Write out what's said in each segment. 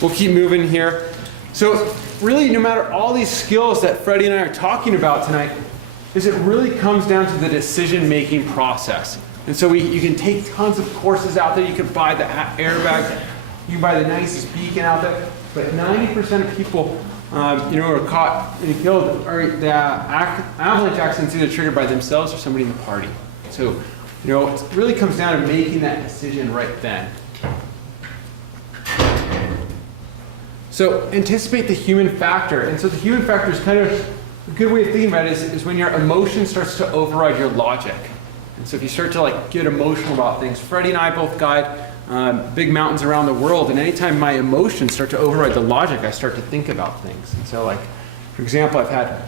we'll keep moving here. So really, no matter all these skills that Freddie and I are talking about tonight, is it really comes down to the decision-making process. And so you can take tons of courses out there. You can buy the airbags. You can buy the nicest beacon out there. But 90% of people, who are caught and killed, are the avalanche accidents either triggered by themselves or somebody in the party. So, it really comes down to making that decision right then. So anticipate the human factor. And so the human factor is kind of a good way of thinking about it is when your emotion starts to override your logic. And so if you start to get emotional about things, Freddie and I both guide big mountains around the world, and anytime my emotions start to override the logic, I start to think about things. And so for example, I've had,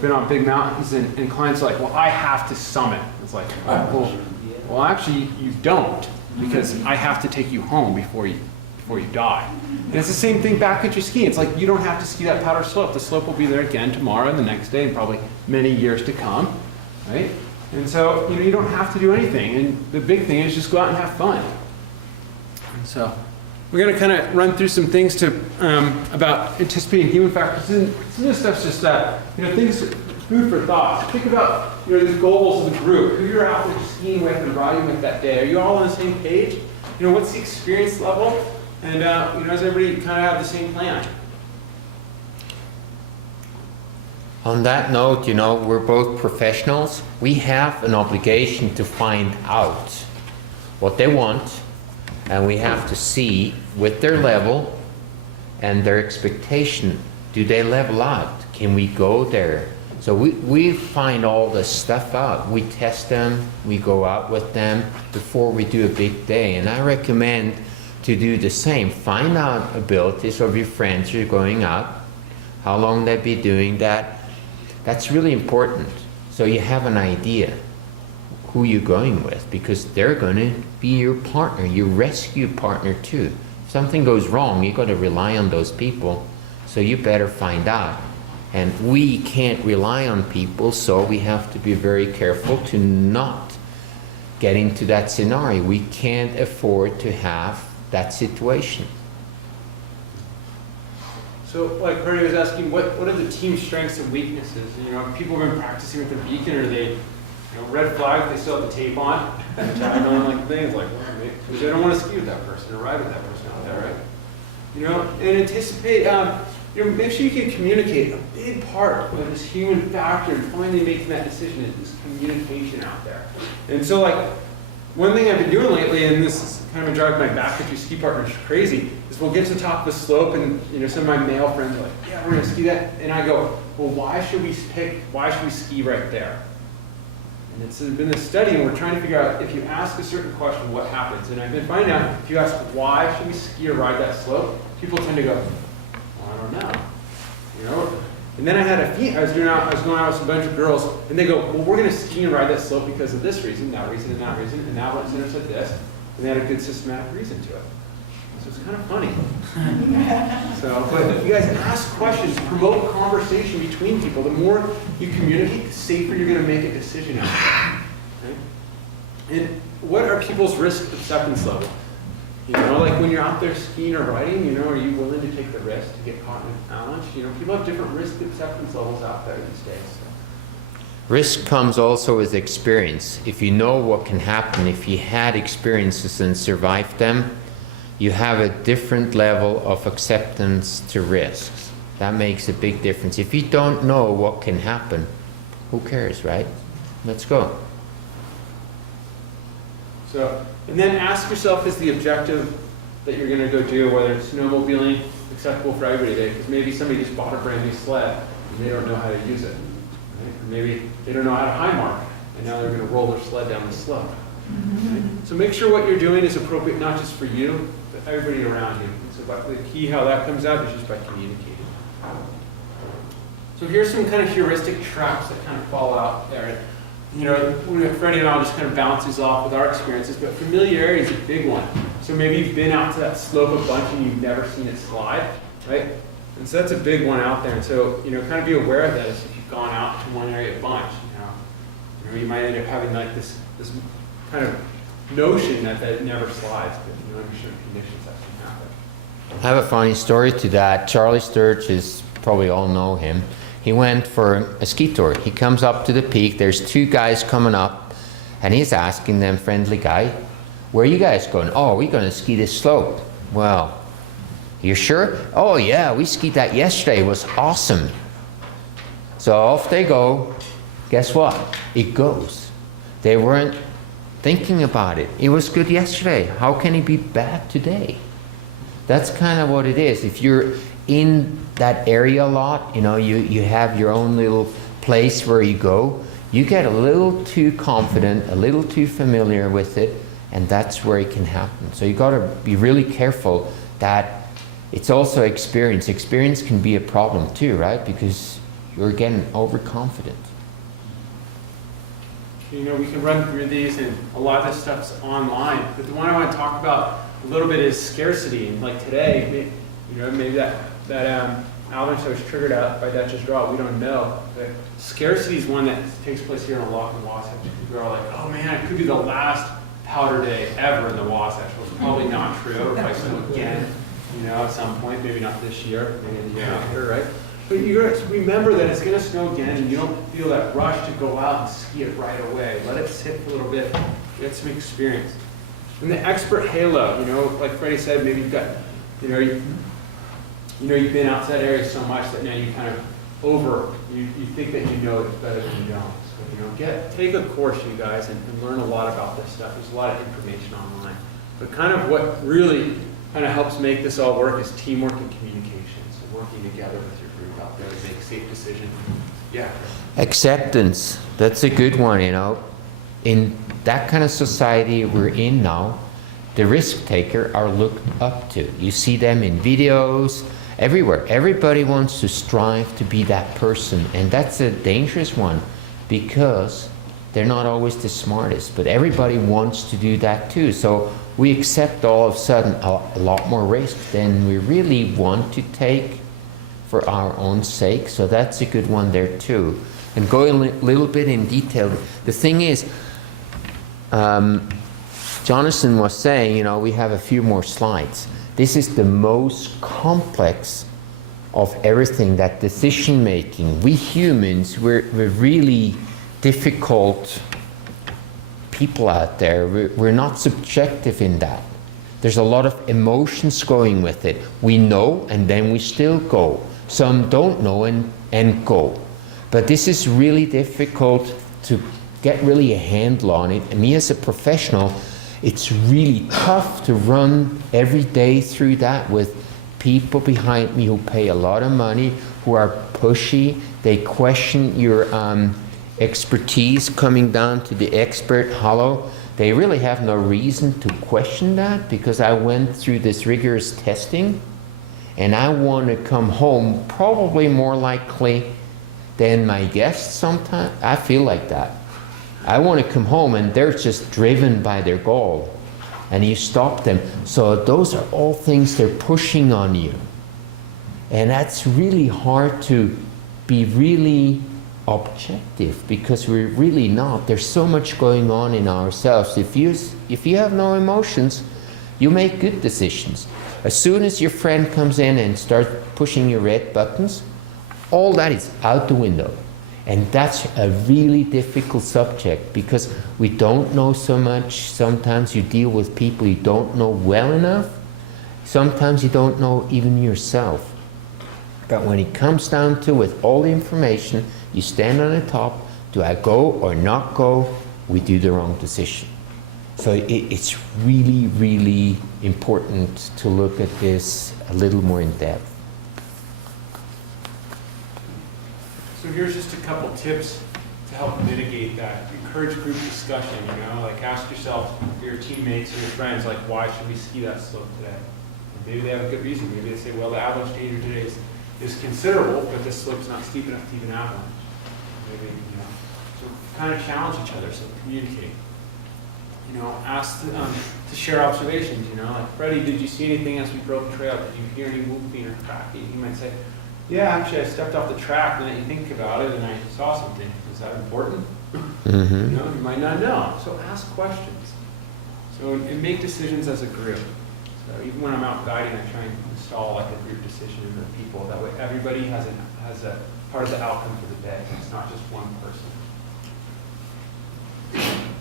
been on big mountains and clients are like, well, I have to summit. It's like, well, actually you don't, because I have to take you home before you die. And it's the same thing backcountry skiing. It's like you don't have to ski that powder slope. The slope will be there again tomorrow and the next day and probably many years to come, right? And so you don't have to do anything. And the big thing is just go out and have fun. And so we're going to kind of run through some things about anticipating human factors. And some of this stuff's just things, food for thought. Think about the goals of the group, who you're out there skiing with and riding with that day. Are you all on the same page? What's the experience level? And does everybody kind of have the same plan? On that note, we're both professionals. We have an obligation to find out what they want, and we have to see with their level and their expectation, do they level out? Can we go there? So we find all this stuff out. We test them, we go out with them before we do a big day. And I recommend to do the same. Find out abilities of your friends who are going out, how long they've been doing that. That's really important. So you have an idea who you're going with, because they're going to be your partner, your rescue partner too. If something goes wrong, you've got to rely on those people, so you better find out. And we can't rely on people, so we have to be very careful to not get into that scenario. We can't afford to have that situation. So, like Freddie was asking, what are the team strengths and weaknesses? People have been practicing with their beacon, or they, red flag, they still have the tape on, tag on things like, because they don't want to ski with that person or ride with that person out there, right? And anticipate, make sure you can communicate. A big part of this human factor and finally making that decision is communication out there. And so, one thing I've been doing lately, and this is kind of driving my backcountry ski partners crazy, is we'll get to the top of the slope, and some of my male friends are like, yeah, we're gonna ski that, and I go, well, why should we ski right there? And it's been this study, and we're trying to figure out if you ask a certain question, what happens? And I've been finding out if you ask why should we ski or ride that slope, people tend to go, well, I don't know. And then I was going out with a bunch of girls, and they go, well, we're going to ski and ride that slope because of this reason, that reason, and that reason, and that one center said this, and they had a good systematic reason to it. So it's kind of funny. But you guys ask questions, promote conversation between people. The more you communicate, the safer you're going to make a decision out of it. Okay? And what are people's risk acceptance level? When you're out there skiing or riding, are you willing to take the risk to get caught in an avalanche? People have different risk acceptance levels out there these days. So. Risk comes also with experience. If you know what can happen, if you had experiences and survived them, you have a different level of acceptance to risks. That makes a big difference. If you don't know what can happen, who cares, right? Let's go. So, and then ask yourself, is the objective that you're going to go do, whether it's snowmobiling, acceptable for everybody today? Because maybe somebody just bought a brand new sled and they don't know how to use it. Right? Or maybe they don't know how to high mark, and now they're going to roll their sled down the slope. Right? So make sure what you're doing is appropriate not just for you, but everybody around you. So the key how that comes out is just by communicating. So here's some kind of heuristic traps that kind of fall out there. Freddie and I will just kind of bounce these off with our experiences, but familiarity is a big one. So maybe you've been out to that slope a bunch and you've never seen it slide, right? And so that's a big one out there. And so, kind of be aware of that if you've gone out to one area a bunch. You might end up having this kind of notion that it never slides, but under certain conditions that can happen. I have a funny story to that. Charlie Sturge is, probably all know him. He went for a ski tour. He comes up to the peak. There's two guys coming up, and he's asking them, friendly guy, where are you guys going? Oh, we're going to ski this slope. Well, you sure? Oh yeah, we skied that yesterday. It was awesome. So off they go. Guess what? It goes. They weren't thinking about it. It was good yesterday. How can it be bad today? That's kind of what it is. If you're in that area a lot, you know, you have your own little place where you go, you get a little too confident, a little too familiar with it, and that's where it can happen. So you got to be really careful that it's also experience. Experience can be a problem too, right? Because you're getting overconfident. You know, we can run through these, and a lot of this stuff's online, but the one I want to talk about a little bit is scarcity. And like today, you know, maybe that avalanche that was triggered out by Dutch's draw, we don't know. But scarcity is one that takes place here in a lock and Wasatch. We're all like, oh man, it could be the last powder day ever in the Wasatch. Well, it's probably not true. It'll probably snow again, you know, at some point, maybe not this year, maybe the year after, right? But you got to remember that it's going to snow again, and you don't feel that rush to go out and ski it right away. Let it sit for a little bit, get some experience. And the expert halo, you know, like Freddie said, maybe you've got, you've been out to that area so much that now you kind of you think that you know it better than you don't. So, you know, take a course, you guys, and learn a lot about this stuff. There's a lot of information online. But kind of what really kind of helps make this all work is teamwork and communication. So working together with your group out there to make safe decisions. Yeah. Acceptance. That's a good one, you know. In that kind of society we're in now, the risk taker are looked up to. You see them in videos, everywhere. Everybody wants to strive to be that person, and that's a dangerous one because they're not always the smartest, but everybody wants to do that too. So we accept all of a sudden a lot more risk than we really want to take for our own sake. So that's a good one there too. And going a little bit in detail, the thing is, Jonathan was saying, you know, we have a few more slides. This is the most complex of everything, that decision making. We humans, we're really difficult people out there. We're not subjective in that. There's a lot of emotions going with it. We know and then we still go. Some don't know and go. But this is really difficult to get really a handle on it. And me as a professional, it's really tough to run every day through that with people behind me who pay a lot of money, who are pushy. They question your expertise coming down to the expert hollow. They really have no reason to question that because I went through this rigorous testing and I want to come home probably more likely than my guests sometimes. I feel like that. I want to come home and they're just driven by their goal and you stop them. So those are all things they're pushing on you. And that's really hard to be really objective because we're really not. There's so much going on in ourselves. If you have no emotions, you make good decisions. As soon as your friend comes in and starts pushing your red buttons, all that is out the window. And that's a really difficult subject because we don't know so much. Sometimes you deal with people you don't know well enough. Sometimes you don't know even yourself. But when it comes down to with all the information, you stand on the top, do I go or not go? We do the wrong decision. So it's really, really important to look at this a little more in depth. So here's just a couple tips to help mitigate that. Encourage group discussion, you know, like ask yourself, your teammates or your friends, like, why should we ski that slope today? And maybe they have a good reason. Maybe they say, well, the avalanche danger today is considerable, but this slope's not steep enough to even avalanche. Maybe, you know, so kind of challenge each other, so communicate. You know, ask to share observations, you know, like, Freddie, did you see anything as we broke the trail? Did you hear any moving or cracking? He might say, yeah, actually, I stepped off the track, and then you think about it, and I saw something. Is that important? Mm-hmm. You know, you might not know. So ask questions. So and make decisions as a group. So even when I'm out guiding, I try and install like a group decision in the people. That way everybody has a part of the outcome for the day. It's not just one person.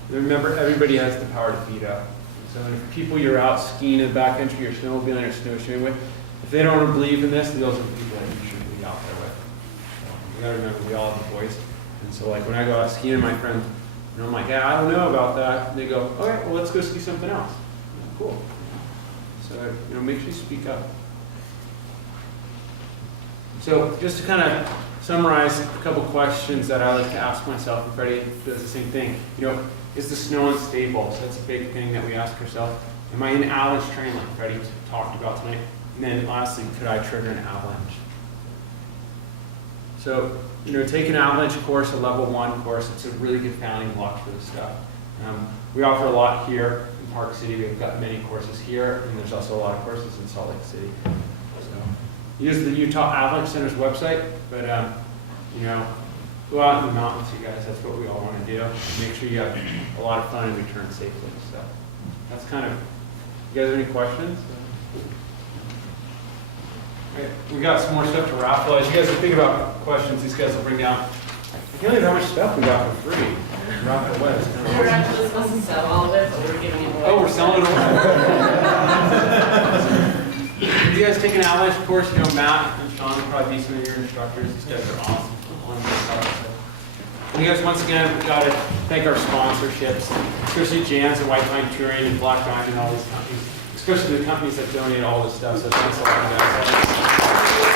Remember, everybody has the power to beat up. So if people you're out skiing in the backcountry, you're snowmobiling or snowshoeing with, if they don't believe in this, those are the people that you should be out there with. So you gotta remember, we all have a voice. And so like when I go out skiing with my friends, I'm like, yeah, I don't know about that. And they go, okay, well, let's go ski something else. Cool. So, make sure you speak up. So just to kind of summarize a couple questions that I like to ask myself, and Freddie does the same thing. Is the snow unstable? So that's a big thing that we ask ourselves. Am I in avalanche terrain like Freddie talked about tonight? And then lastly, could I trigger an avalanche? So, take an avalanche course, a level 1 course. It's a really good founding block for this stuff. We offer a lot here in Park City. We've got many courses here, and there's also a lot of courses in Salt Lake City. So, use the Utah Avalanche Center's website, but go out in the mountains, you guys. That's what we all want to do. Make sure you have a lot of fun and return safely. So that's kind of. You guys have any questions? Okay, we got some more stuff to raffle. As you guys think about questions, these guys will bring down. I can't believe how much stuff we got for free. Raffle away. It's kind of We're actually supposed to sell all of it, but we're giving it away. Oh, we're selling it away. You guys take an avalanche course, Matt and Sean will probably be some of your instructors. These guys are awesome. And you guys, once again, we've got to thank our sponsorships, especially Jan's and White Pine Touring and Black Diamond and all these companies, especially the companies that donate all this stuff. So thanks a lot, guys.